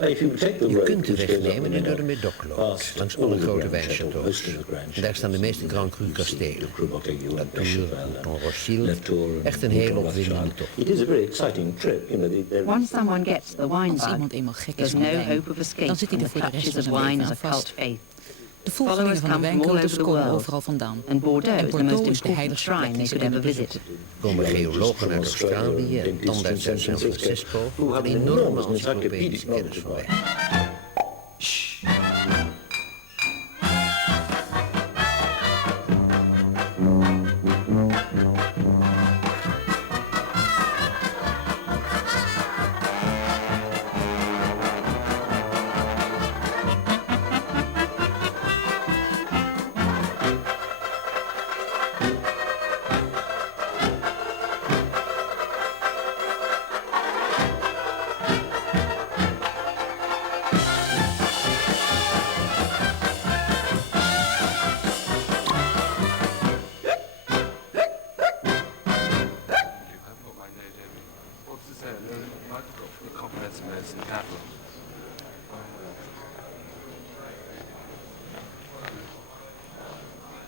Je kunt de weg nemen die door de Médoc loopt, langs alle grote wijnchateaus. Daar staan de meeste Grand Cru kastelen. Latour, Mouton-Rothschild, echt een heel opwindende tocht. Once someone gets the wine Als bug, iemand eenmaal gek there's is van no wijn, hope of escape dan zit hij from er the voor de rest clutches van of zijn wine leven as aan a vast. cult faith. De volgelingen van de Followers come from all wijncultus over the komen world. overal vandaan. And Bordeaux En is the most Bordeaux is de important heiligste shrine plek they die ze could kunnen ever visit. bezoeken. Komen geologen uit Australië en tandarts uit San Francisco met een enorme encyclopedische kennis van wijn.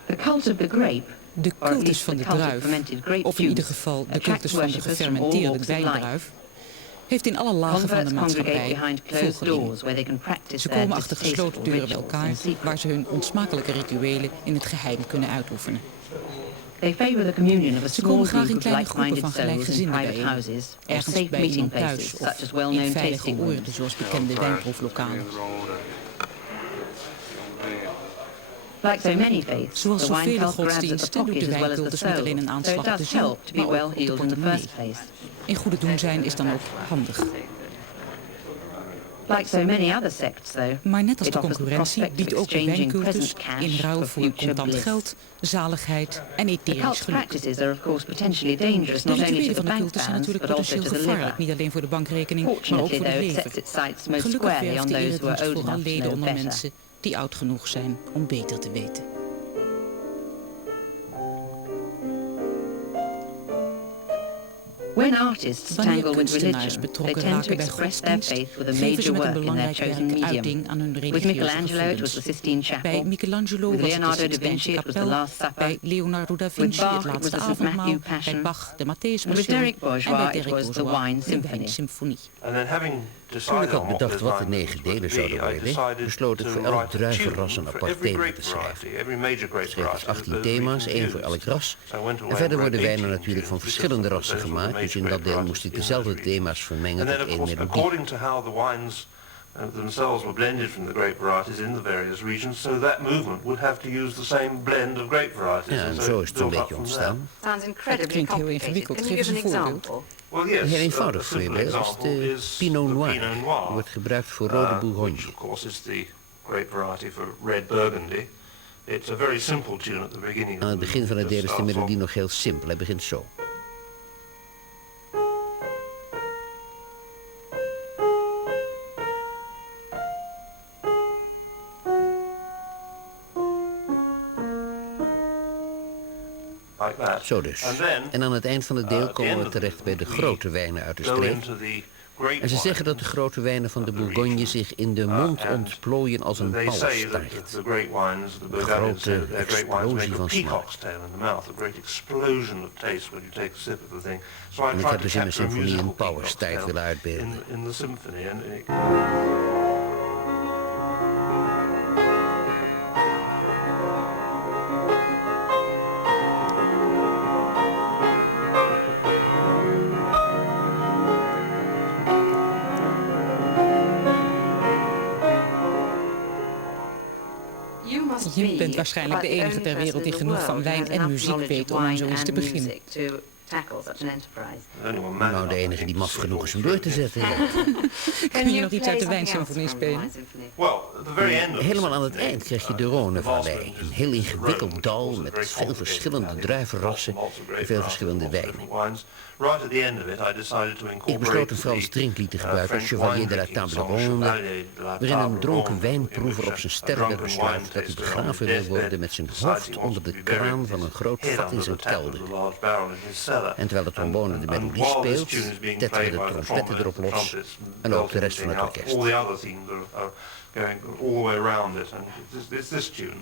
The cult of the grape, De or at cultus least van the de cult of druif, fermented grape of in ieder juice, geval de attracts cultus van de worshippers from all gefermenteerde walks of life. wijndruif, heeft in alle lagen van Converts de congregate maatschappij behind closed volgelingen. doors where they can practice Ze their komen achter gesloten distasteful deuren bij rituals elkaar, in secret. waar ze hun onsmakelijke rituelen in het geheim kunnen uitoefenen. They favor the communion of a Ze small komen graag group in of kleine groepen like-minded van souls in gelijkgezinden private bijeen. houses, or Ergens safe bij meeting iemand places thuis such as of well-known in veilige tasting oorden, rooms. zoals bekende wijnproeflokalen. Like so many faiths, Zoals the wine zoveel cult grabs at the godsdiensten doet pocket de as well as the wijncultus niet soul, alleen een so aanslag it op de does ziel, help to be maar well ook op de heeled in the portemonnee. first place. In goede doen zijn is dan ook handig. Like so many other sects, though, Maar net als it de offers the concurrentie prospect of biedt ook de exchanging wijncultus present cash in ruil for voor future contant bliss. geld, zaligheid en The etherisch cult's geluk. practices are of course potentially dangerous De not only rituelen to the van de bank cultus zijn balance natuurlijk but also potentieel to the gevaarlijk, liver. niet alleen voor de bankrekening, maar ook Fortunately, voor de though, it lever. sets its sights most Gelukkig squarely werft on de those who are eredienst old vooral enough to leden know onder better. mensen die oud genoeg zijn om beter te weten. When artists Wanneer tangle with kunstenaars religion, they betrokken tend to raken bij express their godsdienst, faith with a geven ze major met een work in their belangrijk chosen werk medium. uiting aan hun With religieuze Michelangelo, it was gevoelens. the Sistine Bij Chapel. Michelangelo With was het de Leonardo da Sixtijnse Vinci, it was the kapel, Last Supper. bij Leonardo da With Vinci Bach, het it was laatste the St. Matthew avondmaal, bij Passion. Bach de And with Matthäus-passion Derek en Bourgeois, bij it Derek was the Bourgeois Wine de Symphony. wijnsymfonie. Toen ik had bedacht wat de 9 delen zouden worden, besloot ik voor elk druivenras een apart thema te schrijven. Ik schreef dus 18 thema's, 1 voor elk ras. En verder worden wijnen natuurlijk van verschillende rassen gemaakt, dus in dat deel moest ik dezelfde thema's vermengen tot één melodie. Themselves were blended from the grape varieties in the various regions, so that movement would have to use the same blend of grape varieties. Ja, en zo is het een beetje ontstaan. Sounds Het incredibly klinkt heel complicated. ingewikkeld. Can Geef you eens give een an voorbeeld. example? Well, yes, Een heel eenvoudig a simple voorbeeld is example de is Pinot the Noir. Pinot Die Noir. wordt gebruikt voor rode Which Bourgogne. of course is the grape variety for red Burgundy. It's a very simple tune at the beginning. Aan het begin van het deel is de starts melodie off. nog heel simpel. Hij begint zo. Like that. Zo dus. And then, En aan het eind van het deel at the komen end we of terecht bij de we grote wijnen uit de go streek. into the grape En ze zeggen dat de wines. grote wijnen van de Bourgogne zich in de mond ontplooien als een They say that palmstaart. the great wines, the Een Burgundians say grote that their great wines make explosie a van smaak. peacock's tail in the mouth, a great explosion of taste when you take a sip of the thing. So I En ik tried heb to dus in mijn capture a symfonie musical een peacock's powerstaart tail willen uitbeelden. in the symphony. And it, Je bent waarschijnlijk de enige ter wereld die genoeg van wijn en muziek weet om aan zoiets te beginnen. Nou, de enige die maf genoeg is om door te zetten. Ja. Kun je nog iets uit de wijnsymfonie spelen? well, at the very end of Helemaal aan het eind krijg je de Rhônevallei. Een heel ingewikkeld dal met veel verschillende druivenrassen en veel verschillende wijnen. Right at the end of it, I decided to Ik incorporate besloot een Frans drinklied te gebruiken, Chevalier de la Table Ronde, waarin een dronken wijnproever op zijn sterfbed besluit dat hij begraven wil worden met zijn hoofd onder de kraan van een groot vat in zijn kelder. together. En terwijl de trombone de melodie while this speelt, tune is being tetteren played de by the trompetten erop trombones, los. trumpets, En ook de rest bells van and het everything orkest. else. All the other themes are going all the way around it, and it's this tune.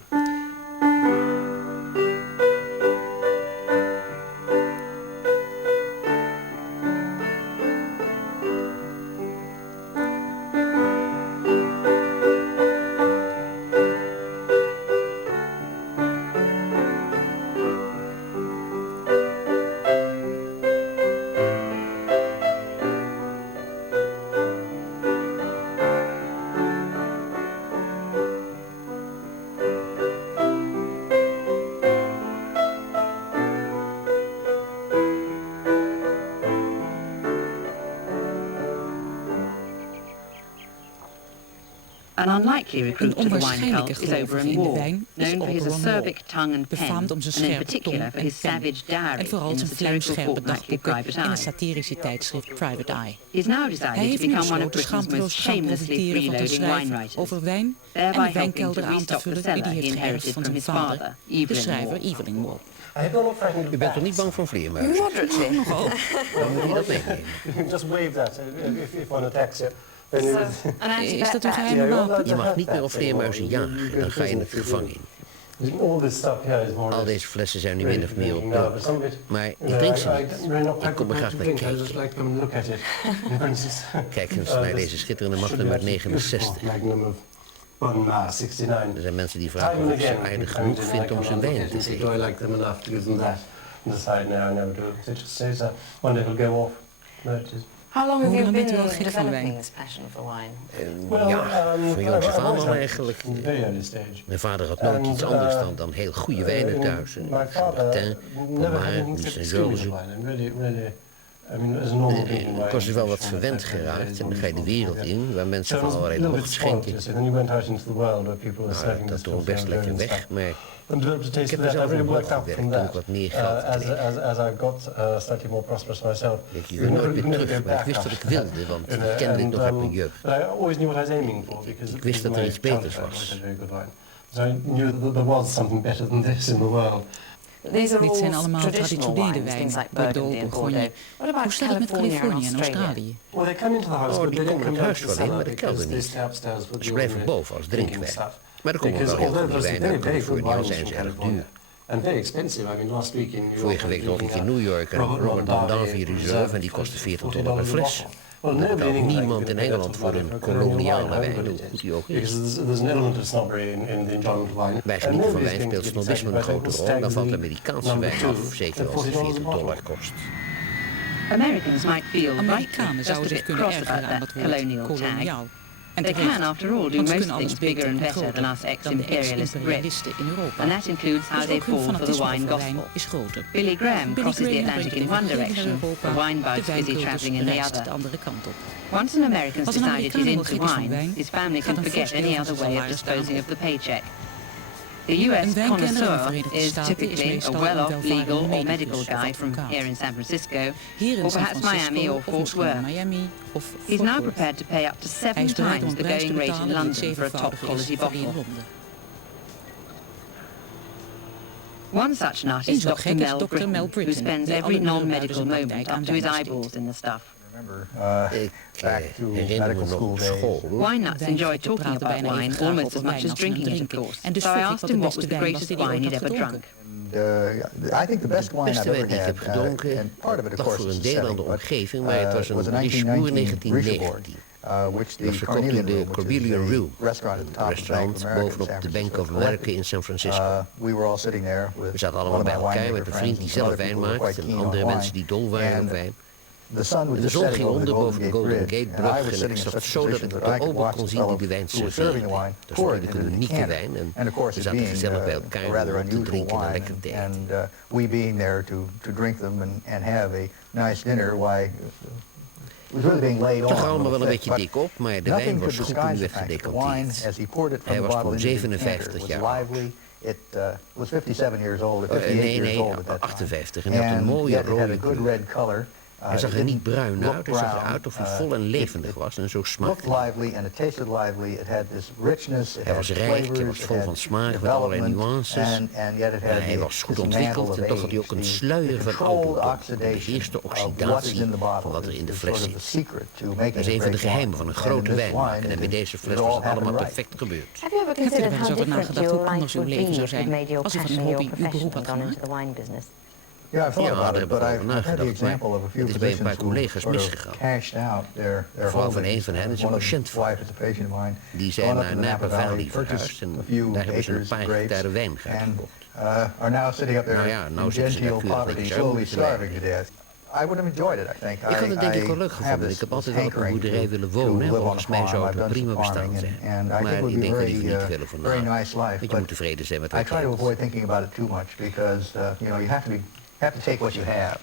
An unlikely recruit to the wine onwaarschijnlijke cult is gelovige Oberon in de Wall, wijn is known for his Oberon Wall, acerbic tongue and pen, befaamd om zijn and in scherpe tong particular for en his pen, savage diary en vooral in the zijn satirical vlijmscherpe fortnightly dagboeken Private in het Eye. satirische tijdschrift Private Eye. He's now Hij decided to heeft nu become one of besloten Britain's schaamteloos most te gaan shamelessly profiteren van te freeloading wine schrijven writers, over wijn en thereby de helping to wijnkelder aan te restock the vullen die cellar hij he heeft geërfd inherited van from zijn his vader, father, de Evelyn schrijver Wall. Evelyn Wall. U bent toch niet bang voor vleermuizen? Moderately. Dan moet je dat meenemen. Just wave that if one attacks you. Then So, you an Is dat een anti-bat. geheime wapen? Je mag niet meer op vleermuizen jagen, dan ga je het gevangen in. all this stuff here is more. Al deze flessen zijn nu min of meer op dood. Maar ik drink ze niet. Ik kom er graag naar I kijken. just like to come look at it. For instance, Kijk eens naar deze schitterende Magnum uit 69. Magnum of Bonma 69. Er zijn mensen die vragen of ik ze aardig genoeg vind om zijn wijn te Do I drinken. like them enough to give them that? And decide no, I never do. So it just says one day it'll go off. No, it is. How long have Hoe you lang been bent u al gek van developing wijn? this passion for wine? Ja, van jongs af aan al eigenlijk. From a very early stage. Mijn vader had nooit iets anders dan heel goede wijnen thuis. My father Martin, never had Pomard, anything Louis except Saint-Georges. extremely wine. And really, I mean, as a normal drinking wine. Ik was dus wel wat verwend geraakt en dan ga je de wereld in waar mensen van allerlei bocht schenken. And then you went out into the world where people were Nou, serving dat this drong best lekker weg, maar And developed a ik taste heb for er that. I zelf really omhoog worked out gewerkt from toen ik that. wat meer geld kreeg. As I got slightly more prosperous myself. Ik hier nooit meer terug, maar ik wist wat ik wilde, want dat kende ik nog uit mijn jeugd. But I always knew what I was aiming for because Ik wist dat er iets beters was. So I knew that there was something better than this in the world. These are Dit zijn all allemaal traditional traditionele wines, things wijnen, like Burgundy Bordeaux, and Bourgogne. Bordeaux. What about Hoe staat het met Californië en Australië? Well, they come into the house, Oh, but die they don't komen come het down huis to the wel in, cellar maar de kelder because they niet. stay upstairs with Ze the blijven ordinary boven als drinking drinkwijn. stuff. Maar er komen Because wel heel although goede there's wijnen uit very good Californië, al wines zijn from ze erg California. duur. And very expensive. I mean, last week in New York. Vorige week nog ik in New York een Robert Mondavi Reserve en die kostte $40 per fles. Well, Dat nobody in betaalt England niemand can in pay that Engeland sort voor of money een for colonial koloniale wine, wijn, however hoe it goed is. die ook Because is. there's an element of snobbery in the enjoyment of wine. Wij And genieten van nobody's wijn, going speelt to be snobisme een taken grote by rol. Dan valt de the Amerikaanse number wijn two af, zeker at als die $40 a $40 bottle. kost. Americans might feel rightly Amerikanen just zouden a zich bit kunnen cross ergeren about aan that dat woord colonial tag. koloniaal. En They terecht, can, after all, do want ze most kunnen alles things bigger beter and en better than groter us dan de ex-imperialist Brits. ex-imperialisten in Europa. And that includes how Dus they ook hun fall for the fanatisme wine voor wijn gospel. is groter. Billy Graham Billy crosses the Graham Atlantic brengt in de one evangelie naar direction, Europa, the wine de bugs busy wijnkultus travelling in the reist other. de andere kant op. Once an American's Als een decided he's Amerikaan into gek is van wine, wijn, his family gaat can een forget fors deel any van other zijn way of salaris disposing daarop. of the paycheck. The US Een wijnkenner in de connoisseur Verenigde is Staten is typically a meestal een well-off welvarende legal or medicus medical of guy from advocaat. here in San Francisco, Hier in or San perhaps Miami Francisco or of Fort misschien Worth. Miami of He's Fort now Worth. prepared to pay up to Hij 7 is bereid om times een the prijs te going rate in betalen die London for a zevenvoudig top-quality is voor die in bottle. Londen. One such nut Eén is zo Dr. gek is Mel Dr. Britton, Mel who Britton, spends die every alle uren non-medical buiten zijn moment praktijk up aan to his wijn besteedt. eyeballs in the stuff. Ik herinner me nog op school. Wine nuts enjoy Wijngasten talking praten about bijna even wine graag almost over as much wijn as als ze hem drinking it, of drinken. course. En dus So I vroeg ik asked wat him de what was beste the wijn was greatest die hij wine ooit he'd had ever gedronken. drunk. I think the best wine Het I've beste ever wijn die ik heb had, gedronken and part of it of lag course voor is een the deel aan setting, de but omgeving, maar het was een was a Richebourg 1919 1919. which Dat the verkocht door Carnelian de Room, which Corbillion is Room, a restaurant at the top of the Bank restaurant of America in bovenop San de Bank Francisco. of America in San Francisco. We were all sitting there with We zaten one allemaal of bij my elkaar met winemaker een vriend die friends and zelf other wijn people who were maakt quite en keen on andere wine. mensen die dol waren op And wijn. the sun was De just zon setting ging over the onder boven de Golden Golden Gate Gate Bridge, and I brug was en ik sitting in zat such a zo dat position ik that I de could ober watch kon the zien die fellow de wijn who was serving serveerde. the wine Dat is pour it natuurlijk into een the unieke decanter. wijn en And of course we it zaten being gezellig bij a elkaar rather om te unusual drinken en een wine, lekker te eten. and we being there to drink them and have a nice dinner, why it was really being laid Het on. lag allemaal wel een thick, beetje but dik op, maar de nothing wijn could was goed toen disguise die the werd fact that the wine, gedecanteerd. as he poured it from Hij the was bottle toen into the decanter, 57 was jaar oud. lively. It was 57 years old, 58 Nee, years nee, old at that time. 58. En hij had een And mooie yet it had rode a good kleur. red color. Hij zag er niet bruin uit, hij zag eruit of hij vol en levendig was en zo smaakte hij. Hij was rijk, hij was vol van smaak met allerlei nuances. En hij was goed ontwikkeld en toch had hij ook een sluier van ouderdom. De eerste oxidatie van wat er in de fles zit. Dat is een van de geheimen van een grote wijnmaker en bij deze fles was het allemaal perfect gebeurd. Heeft u er wel eens over nagedacht hoe anders uw leven zou zijn als u van uw hobby uw beroep had gemaakt? Ja, daar hebben we over nagedacht, maar het is bij een paar collega's misgegaan. Vooral van een van hen is een patiënt van. Die zijn naar Napa Valley verhuisd en daar hebben ze een paar hectare wijngaard gekocht. Nou ja, nou zitten ze daar keurig uit. Ik had het denk ik wel leuk gevonden. Ik heb altijd wel op een boerderij willen wonen en volgens mij zou het een prima bestaan zijn. Maar ik denk er liever niet te veel over na. Want je moet tevreden zijn met wat je hebt.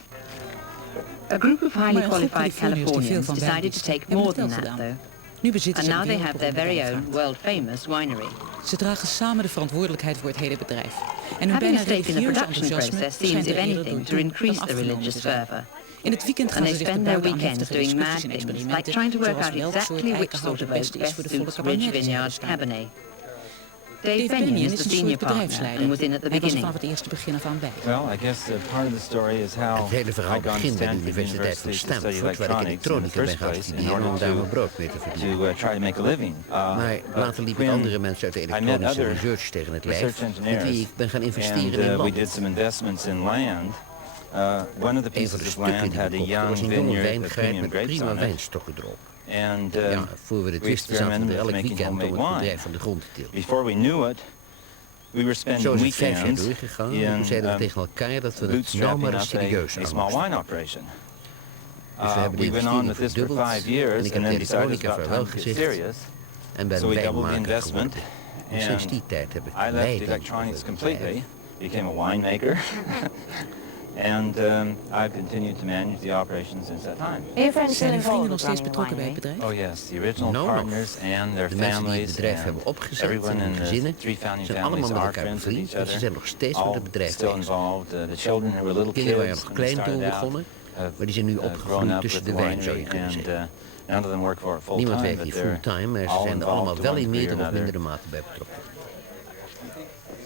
A group of highly qualified Californians decided to take more than that, though. Nu bezitten And ze now een they have their very own wereldberoemde world-famous winery. Ze dragen samen de verantwoordelijkheid voor het hele bedrijf. En hun Having bijna a stake in the religieuze production enthousiasme process seems, schijnt if er eerder anything, to door increase dan the afgenomen religious te zijn. fervor. In het weekend gaan And ze they zich te spend their buiten aan weekends heftige doing mad discussies en things, like experimenten, trying to work zoals out welk soort exactly which eikenhout sort het of oak beste is voor best de volle suits Ridge Cabernet die Vineyard's staan. Cabernet. Dave Dave Bennion Bennion is is the een senior soort partner bedrijfsleider. and was in at the Hij was beginning. vanaf het eerste begin af aan bij. Well, I guess part of the story is how Het hele verhaal I gone to begint bij de Stanford Universiteit van University to study Stanford, waar ik electronics in the elektronica ben first gaan place in studeren om daar mijn order brood mee te verdienen. to try to make a living. Maar later liepen when andere mensen uit de I met elektronische other research tegen het lijf, research met engineers, wie ik ben gaan investeren in and we land. did some investments in land. One of the Een van de pieces of stukken land die had we a kochten young was een jonge vineyard with wijngaard premium met grapes prima on it. wijnstokken erop. And Ja, voor we het we wisten zaten we er experimented elk with making weekend om homemade het wine. bedrijf van de grond te tillen. Before we knew it, we were Zo spending is het 5 jaar weekends doorgegaan en in toen zeiden we tegen elkaar dat we het nou bootstrapping maar up eens serieus a aan small moesten. wine operation. Dus we hebben de We went on investering with this for verdubbeld 5 en years ik and heb then de decided it's elektronica about vaarwel time to get gezegd serious. en ben So we doubled the wijnmaker investment, geworden. En sinds and die tijd heb ik I left leiding electronics over het completely, bedrijf. became a winemaker, and I've continued to manage the operation since that time. Zijn uw vrienden nog steeds betrokken bij het bedrijf? Oh yes, the original Nou nog. partners and their De mensen die het families bedrijf and hebben opgezet everyone en in hun the gezinnen three founding zijn allemaal families met are elkaar friends with bevriend each en ze other. zijn nog steeds met All het bedrijf still bezig. involved. The children who were little Kinderen waren kids nog when they klein toen we started out begonnen, have maar die zijn nu grown opgegroeid up tussen with de the wijn, zou je winery, kunnen and zeggen. none of them work for it full Niemand time, werkt but hier they're fulltime, maar ze all zijn er allemaal involved to wel one in degree or meerdere of another. mindere mate bij betrokken.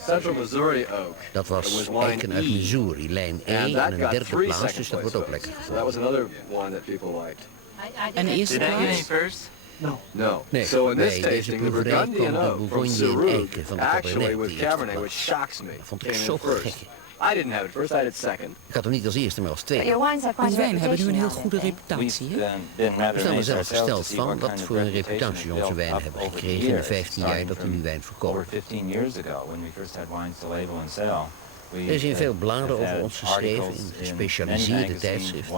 Central Missouri Oak. Dat was It was wine eiken uit E. Missouri, lijn E And en that een got derde 3 plaats, second dus dat place wordt ook votes. lekker So that was gevonden. another wine that people liked. En de eerste plaats? first? No. Nee, So in this bij deze tasting, the proeverij Burgundian kwam de Oak from Bourgogne in Ceru eiken van de actually Cabernet, with de eerste Cabernet, which plaats. shocks me. Dat vond ik Came in zo first. gek. I didn't have it first, I had it second. Ik had hem niet als eerste, maar als tweede. Uw wijnen hebben nu een heel goede reputatie, hè? Been We rather zijn er amazed zelf ourselves to versteld see van what wat kind of voor een reputation reputatie we onze built wijnen up hebben over the gekregen in de years, 15 jaar starting dat we from nu wijn over verkopen. 15 years ago when we first had wines to label and sell. Er is in veel bladen over ons geschreven, in gespecialiseerde tijdschriften.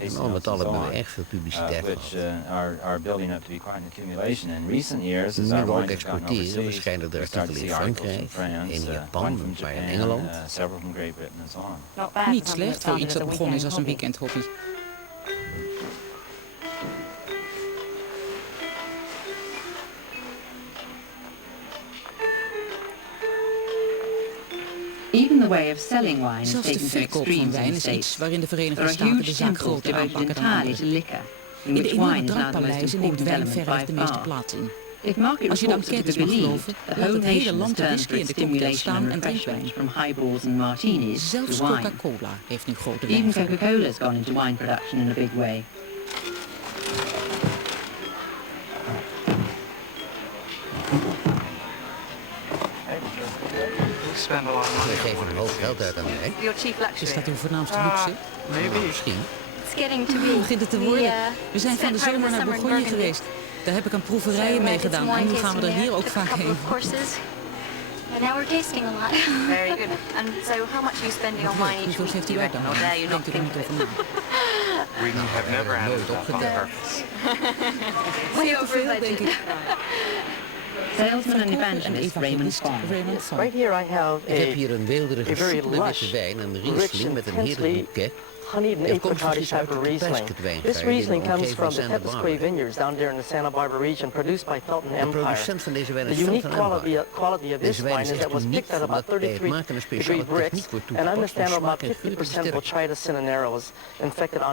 En al met al hebben we erg veel publiciteit gehad. Are building up to be quite an accumulation. In recent years, as Nu our we ook wines have gone exporteren, overseas, verschijnen er we start to artikelen in see articles from Frankrijk, France, in Japan, one from een paar in Japan, Engeland. several from Great Britain and so on. Niet slecht voor iets dat begonnen is als een weekendhobby. Even the way of selling wine is Zelfs de taken to verkoop van extremes wijn in the is States. iets waarin de There Verenigde are Staten de huge zaak temples groter devoted aanpakken dan entirely to anderen. liquor, in In de which enorme wine is now the most drankpaleizen neemt important wijn element verreweg by de meeste far. plaats in. If market Als je de reports are to be enquêtes mag believed, geloven, the laat whole het hele nation has land de turned whisky for in its de cocktail stimulation staan and en drinkt wijn. refreshment, from highballs and martinis Zelfs to wine. Coca-Cola heeft nu grote Even wijnvakken. Coca-Cola has gone into wine production in a big way. We geven een hoop geld uit aan mij. Is dat uw voornaamste luxe? Misschien. Hoe begint het te worden? We zijn van de zomer naar Bourgogne geweest. Daar heb ik aan proeverijen meegedaan en nu gaan we er hier ook vaak heen. And now we're tasting a lot. Very good. And so how much are you spending on wine each Hoeveel week? heeft u uit dan? There you're not Denkt u er niet over na? We have never had Nooit opgeteld. Way over Veel, denk budget. ik. Salesman and En evangelist Raymond evangelist Fong. Raymond Fong. Right here I have Ik heb hier een weelderige a very soepele witte lush, wijn, een rich, Riesling met een heerlijk intensely bouquet. Afkomstig is uit de Basket wijngaarden in de omgeving van Santa Barbara. De producent van deze wijn is Felton Embar. Deze wijn is echt uniek omdat bij het maken een speciale techniek wordt toegepast om smaak en geur te versterken.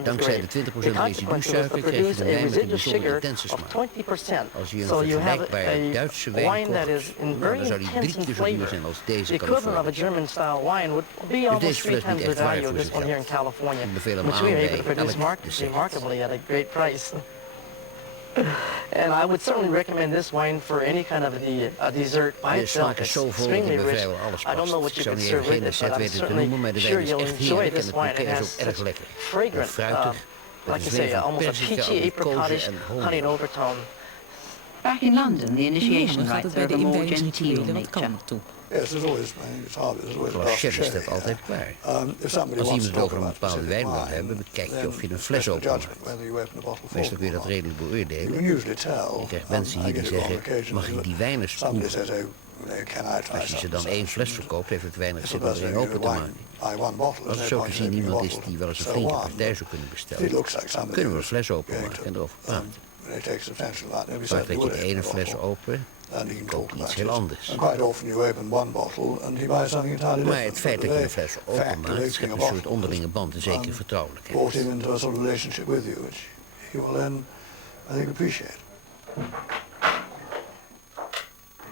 Dankzij de 20% residusuiker krijg je de wijn met een bijzonder intense smaak. Als je een vergelijkbare Duitse wijn kocht, dan zou die 3 keer zo duur zijn als deze Californië. Dus deze fles niet echt waar voor zijn geld. Ik beveel hem aan bij elk dessert. And I would certainly recommend this wine for any kind of a dessert by De itself. smaak is zo vol Extremely dat er rich. vrijwel alles I don't know past. what Ik you zou could niet serve geen with it, but recept I'm weten te certainly noemen, maar de sure wijn is you'll echt enjoy heerlijk en this het wine. It bouquet is has ook erg such lekker. fragrant, Fruitig, like you say, almost a peachy, apricotish, honey overtone. Back in London, the initiation gaat het rites bij are de of a more inwijdingsrituelen genteel wat nature. kalmer toe. Yes, there's always playing guitar, but there's always Zoals after chef is dat sherry. altijd waar. If somebody Als wants iemand to het talk over een about bepaalde specific wijn wil wine, hebben, bekijk je then of je een it's fles the openmaakt. judgment whether you open a bottle for Meestal kun je or dat not. redelijk You beoordelen. can usually tell. Je krijgt mensen hier die zeggen, mag ik die wijn eens Somebody proeven? says, oh, can I try Als je ze something? dan één fles verkoopt, heeft het weinig It's zin the om best er thing één you open te wine. maken. Buy one bottle. Als er zo te zien iemand is die wel eens een flinke partij zou kunnen bestellen, kunnen we een fles openmaken en erover praten. They take substantial amount. Nobody Maar said trek you je de would ene open a fles bottle. open, And you can koopt talk iets about heel it. anders. And quite often you open one bottle and he buys something entirely different. Maar het feit dat je een fles The fact of openmaakt, opening schept a een soort bottle onderlinge band en zeker brought vertrouwelijkheid. him into a sort of relationship with you, which he will then, I think, appreciate.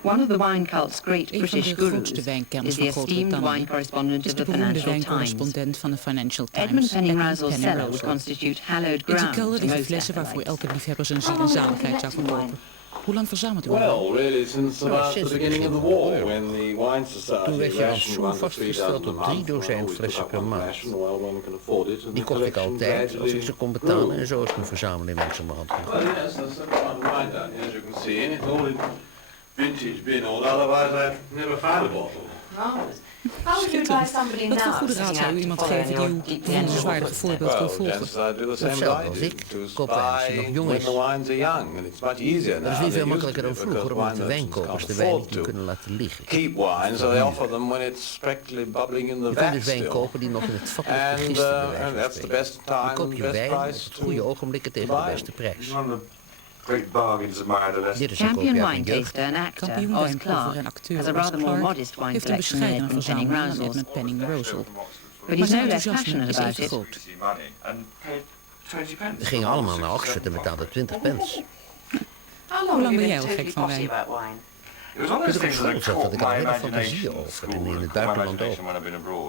One of the wine cult's great Een van British de gurus grootste wijnkenners is the van esteemed wine Groot-Brittannië correspondent is of de the beroemde Financial Times. wijncorrespondent van de Financial Times, Edmund Penning-Rousel's cellar would Penning-Rousel. constitute hallowed In zijn ground kelder to liggen most flessen waarvoor acolytes. elke liefhebber zijn ziel en zaligheid zou verkopen. Hoe lang verzamelt u al? Well, really, since about the sinds het beginning of the begin van de war, oorlog. when the wine society Toen werd je rationed rantsoen 1 to 3,000 vastgesteld a op month, 3 dozijn always flessen took per up one maand. ration while one can afford it, and Die the kocht ik collection altijd als ik gradually ze kon betalen grew. en zo is mijn verzameling langzamerhand gegroeid. Well, yes, there's some kind of wine down here, as you can see, and it's all in vintage bin order, otherwise I've never found a bottle. Wat voor goede raad zou u iemand geven die uw bewonderenswaardige voorbeeld kan volgen? Gents, I do the same as Hetzelfde I als do. ik. To Koop wijn als je spy nog jong when is. the wines are young, and it's much easier Dat is now nu veel than it used to makkelijker be, dan vroeger, because omdat de wine merchants wijnkopers can't de wijn afford niet to kunnen laten liggen. keep wine, so they offer them when it's practically bubbling in the Je kunt vat dus wijn still. kopen die nog in het vat ligt And, gisteren, bij and wijze van that's the spreken. best Dan time, koop je best wijn op price het to goede ogenblikken tegen de beste prijs. Great bargains of my adolescence. Dit is een Champion koopjaar wine van jeugd. taster and actor Kampioen Oz wijnproever Clark en acteur has a Oz rather more Clark modest wine heeft een collection than bescheidene Edmund verzameling dan Penning-Rousel's, Edmund Penning-Rousel. but Maar he's zijn no less enthousiasme passionate is about even it. groot. We gingen allemaal naar Oxford en betaalden 20 pence. Hoe lang ben jij al gek van wijn? Dus op school zat dat ik al hele fantasieën over en in het buitenland ook.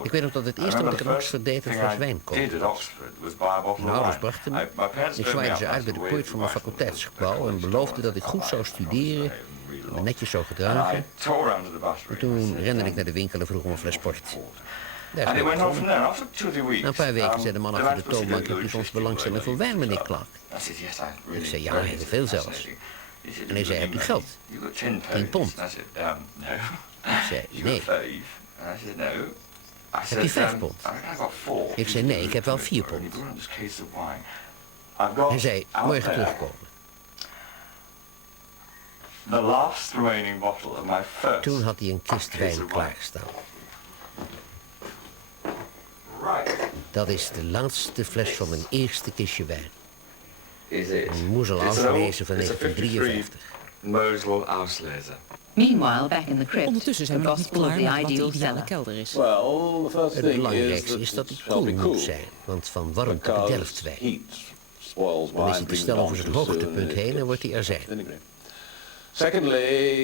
Ik weet nog dat het eerste wat ik in Oxford deed een fles wijn kopen. Mijn ouders brachten me. Ik zwaaide ze uit bij de poort van mijn faculteitsgebouw en beloofde dat ik goed zou studeren en me netjes zou gedragen. En toen rende ik naar de winkel en vroeg om een fles port. Daar is mijn begonnen. Na een paar weken zei de man achter de toonbank: "Heb je soms belangstelling voor wijn, meneer Clark?" Ik zei ja, heel veel zelfs. En hij zei: "Heb je geld? 10 pond." Ik zei nee. Heb je 5 pond? Ik zei nee, ik heb wel 4 pond. Hij zei: "Morgen terugkomen." Toen had hij een kist wijn klaarstaan. Dat is de laatste fles van mijn eerste kistje wijn. Een Mosel Auslese van 1953. Meanwhile, back in the crypt, Ondertussen the zijn we nog niet gospel of klaar the met wat de ideal ideale cellar. kelder is. Well, the first Het thing belangrijkste is dat het koel moet zijn, want van warmte bederft wijn. Dan is hij te snel over zijn hoogtepunt heen en wordt hij er zijn.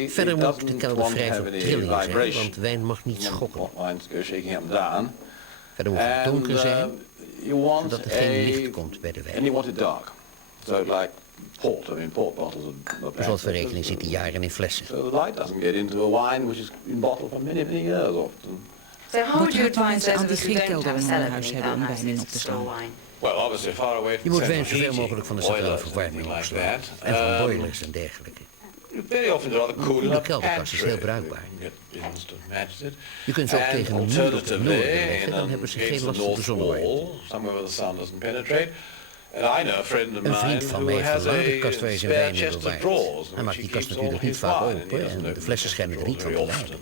Verder moet de kelder vrij van trillingen zijn, want wijn mag niet schokken. Verder moet het donker zijn, zodat er geen licht komt bij de wijn. Per slot van rekening zit hij jaren in flessen. So how would you advise aan those die of us geen who don't kelder have a in cellar hun huis beneath hebben our om wijn in houses op te to store slaan? wine? Je moet wijn zoveel mogelijk van de centrale verwarming opslaan. En van boilers en dergelijke. De kelderkast is heel bruikbaar. Je kunt ze ook tegen een muur op de noorden leggen, dan hebben ze geen last van de zonnewarmte. Een vriend van mij heeft een laderkast waar hij zijn wijn in bewaart. Hij maakt die kast natuurlijk niet vaak open en de flessen schijnen er niet van te lijden.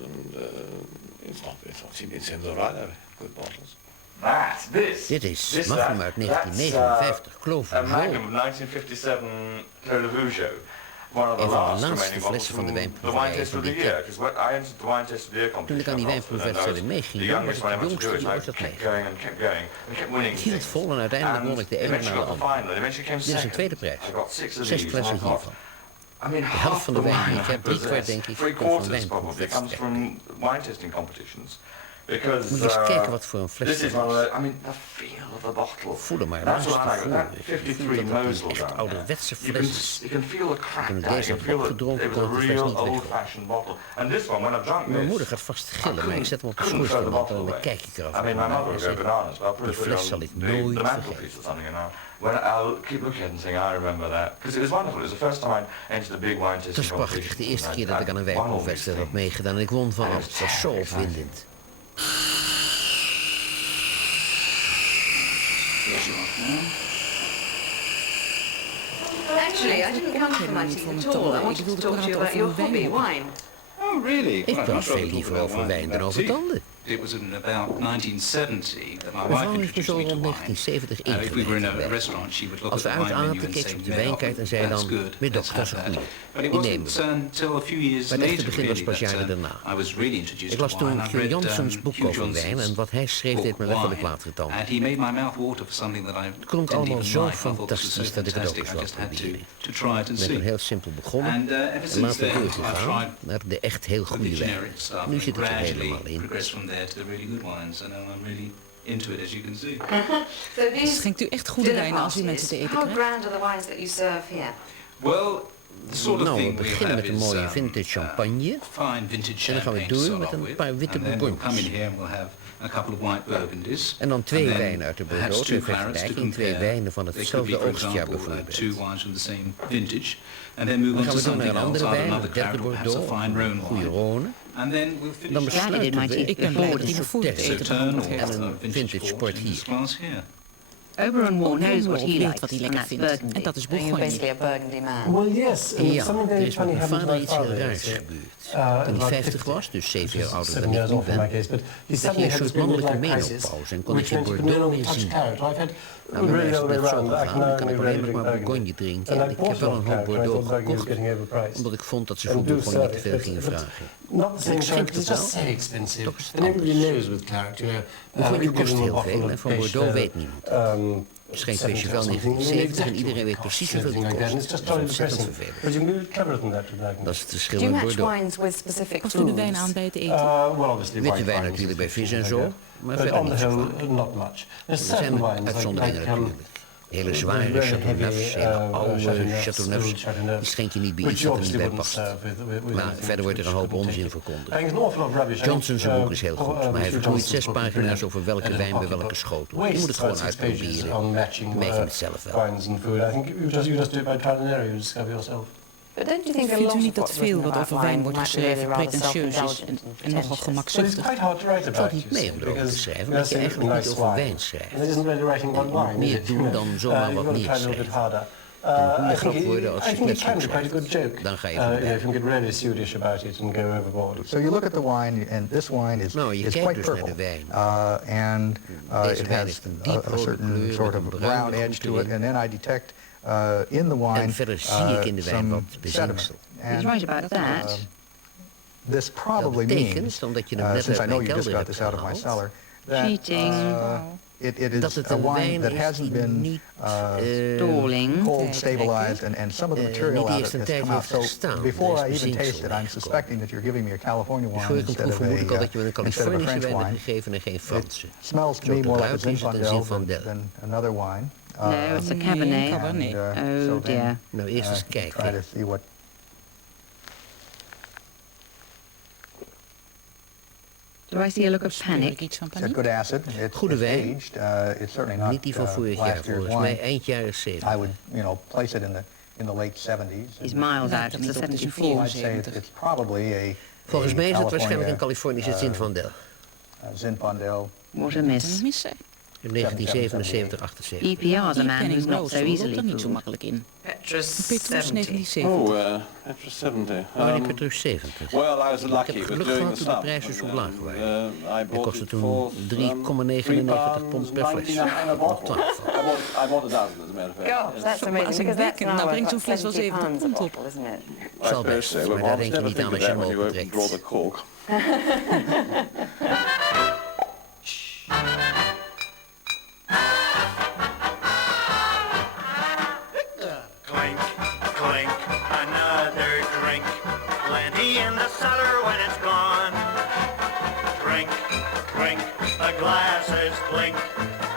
Dit is Magnum uit 1959, Clover Magnum 1957 Clover. Een van de laatste flessen van de wijnproeverij van dit jaar. Toen ik aan die wijnproeverij meeging, was ik de jongste die ooit had meegedaan. Ik hield vol en uiteindelijk won ik de ene na de andere. Dit is een tweede prijs. 6 flessen hiervan. De helft van de wijn die ik heb, 3/4 denk ik, komt van wijnproefwedstrijden. Moet je eens kijken wat voor een fles het is. Voel hem maar naast je voelen. Je voelt dat het een echt ouderwetse fles is. Toen ik deze heb opgedronken, kon ik de fles niet weggooien. Mijn moeder gaat vast gillen, maar ik zet hem op de schoorsteenmantel en dan kijk ik eraf. Die fles zal ik nooit vergeten. I'll keep looking and saying, I remember that. Because it was wonderful. It was the first time I entered the big wine tasting competition. Het was prachtig. De eerste keer dat ik aan een wijnproefwedstrijd had meegedaan en ik won van alles. Het was zo opwindend. Actually, I didn't come for my tea at all. I wanted to talk to you about your hobby, wine. Oh, really? Ik praat veel liever over wijn dan over tanden. It was in about 1970 that my Mijn wife vrouw heeft me introduced zo me to rond wine. 1970 If we were in a ingewijd. restaurant, she would look Als at we the wine uit menu aten, and keek say, ze op de "Yeah, wijnkaart en zei that's dan, good. met Let's dat is have een that." goede. But it Die wasn't nemen we. until a few years Maar het echte later begin was really pas jaren that daarna. I was really introduced Ik to las toen wine. I Hugh read Janssen's boek Hugh over wijn en wat hij schreef deed me letterlijk water tanden. And he made my mouth water for something that I Het klonk didn't allemaal even zo like. I thought this was so fantastisch dat ik het ook fantastic. eens I wou just had proberen. to try it Ik and ben see. toen heel simpel begonnen And ever en since later then, I've doorgegaan tried naar de echt heel the goede wijn. generic stuff Nu and zit het er gradually helemaal in. progressed from there to the really good wines. And now I'm really into it, as you can see. Schenkt u echt goede wijnen als u mensen te eten How krijgt? grand are the wines that you serve here? Well, the sort of Nou, we thing we beginnen have met een is mooie vintage champagne. fine vintage En dan gaan we champagne door to met start een off paar with. witte And then we'll come in bourgognes. here and we'll have a couple of white burgundies. En dan 2 And then wijnen uit de perhaps Bordeaux, 2 ter clarets to vergelijking. 2 compare. wijnen van They could hetzelfde be, for oogstjaar example, bijvoorbeeld. 2 wines from the same vintage. And then move Dan on gaan to we door naar een something else, andere either wijn, another een derde claret or perhaps a Bordeaux, fine Rhone een goede wine. Rhone. And then we'll Dan finish besluiten we Ik ben blij dat hij me voert eten Sauterne behandeld or heeft. en een vintage sport in this hier. glass here. Oberon knows what he weet likes, wat hij and lekker that's vindt. Burgundy. En dat is So you're Bourgogne. basically a Burgundy man. Well, yes. And Ja, something er very is met funny mijn happened to vader my iets heel father. raars is, gebeurd. Toen about hij 50 50, was, dus 7 jaar ouder 7 dan ik years nu off in my ben, case, but he kreeg hij suddenly een had soort this big mannelijke midlife crisis, menopauze en kon ik which geen meant he could no Bordeaux longer meer touch zien. carrot. I've had Nou, bij mij is really het all the net way zo around. I can gegaan. now Ik kan only ook really alleen nog drink maar Burgundy. Bourgogne drinken. And En I ik bought heb a wel lot een of hoop carrot, but I Bordeaux thought Burgundy was gekocht, getting overpriced. omdat ik vond dat ze And voor do Bourgogne niet te serve veel it, gingen but vragen. not the same Ik schenk carrot, it's het just wel. so expensive. Toch is het And everybody anders. knows with carrot, you know. Bourgogne you give kost them a heel bottle veel of en van Pêche, Bordeaux weet niemand. Het is geen 70 festival or something, 1970 en exactly iedereen weet what it precies costs, hoeveel het everything like that. And kost. it's just Dat is totally ontzettend depressing. vervelend. But you can do cleverer than that with Burgundy. Dat is het verschil Do you met match Bordeaux. wines with specific Past u de wijn foods? aan bij het eten? Well, obviously Witte white wijn wines natuurlijk bij is vis en like zo, that. maar But verder on the niet zo whole, vaak. not much. There's Er certain zijn wines uitzonderingen like natuurlijk. Hele zware very Chateauneufs, heavy, hele oude Chateauneufs, Chateauneufs, old Chateauneufs, die schenk je niet bij which iets dat er niet obviously bij wouldn't past. serve with Maar anything verder wordt er een hoop which onzin contains it. verkondigd. I think there's an awful lot of rubbish. I think, Johnson's boek is heel goed, maar hij Mr. vergroeit 6 Johnson's book is pagina's brilliant. over welke And wijn bij pocket welke book. schotel. Je moet het gewoon Wastes 6 pages uitproberen. on matching Merk je het zelf wel. wines and food. I think you just do it by trial and error. You discover yourself. But don't you think a Vindt lot u of niet dat what's veel written wat about over wijn wine wordt might be geschreven really rather pretentieus is self-indulgent en nogal But it's gemakzuchtig? quite hard to write Het about valt niet mee om erover te because schrijven, you're omdat je saying eigenlijk niet nice over wine. wijn schrijft. And it isn't really writing about wine, Meer is it? doen dan zomaar You've wat got to try a little bit neerschrijven. harder. Een I grap think worden als je it can be kwetselijk quite a good schrijft. joke. Dan ga je If voorbij. you can get really Swedish about it and go overboard. So you look at the wine, and this wine is, Nou, je is kijkt quite dus naar purple. de wijn. And Deze it wijn has heeft een a dieprode certain kleur sort met of een bruine brown edge gloed to it. erin. And then I detect in the wine En verder zie ik in de wijn some wat sediment. bezinksel. He's right about that. This probably Dat betekent, means, omdat je hem net since I uit know mijn you just kelder got hebt this out of my gehaald, cellar, that Cheating. it dat is het a een wine wijn that is hasn't die been niet Stalling. cold stabilized, and some of the material niet out eerst of een it has tijd come out. heeft So gestaan. before Er I is even bezinksel taste it, I'm meegekomen. suspecting that you're giving me a California wine Voor ik hem instead proef of vermoed ik al dat je me een a Californische French wijn hebt wine. gegeven en geen Franse. It smells to Zo me te more like a ruiken is het een Zinfandel Zinfandel. than another wine. No, it's a Cabernet. Cabernet. Oh dear. Nou, eerst eens Try kijken. to see what. Do I see a look of Spuur ik panic? iets van It's a paniek? good acid. Goede It's wijn. aged. It's certainly not Niet die van vorig jaar, last year's volgens mij wine. eind jaren I 70. would, place it in the late 70s. He's miles Ja, out. dat It's is a op de 74. I'd say it's probably a Volgens mij is het waarschijnlijk een California, Californische Zinfandel. Zinfandel. What a Moet er miss. niet mis zijn. In 1977, 78. EPR is a man who's not so loopt easily er niet zo fooled. makkelijk in. Petrus Petrus 1970. Oh, Petrus 70. Oh, die Petrus 70. Well, I was Ik lucky. heb It was geluk during gehad the toen de summer. prijzen zo laag waren. I Hij bought kostte it toen for £3,99 pond per fles. I bought a dozen, as a matter of fact. Gosh, that's amazing. Als ik werk, dan brengt zo'n fles wel 70 pond op. Zal best, maar daar denk je niet aan als je hem opentrekt. Draw the cork. Clink, clink, another drink. Plenty in the cellar when it's gone. Drink, drink, the glasses blink,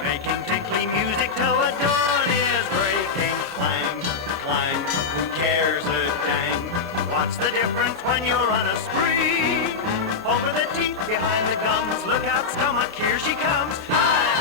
making tinkly music till the dawn is breaking. Clang, clang, who cares a dang? What's the difference when you're on a spree? Over the teeth, behind the gums, look out, stomach, here she comes. Hi!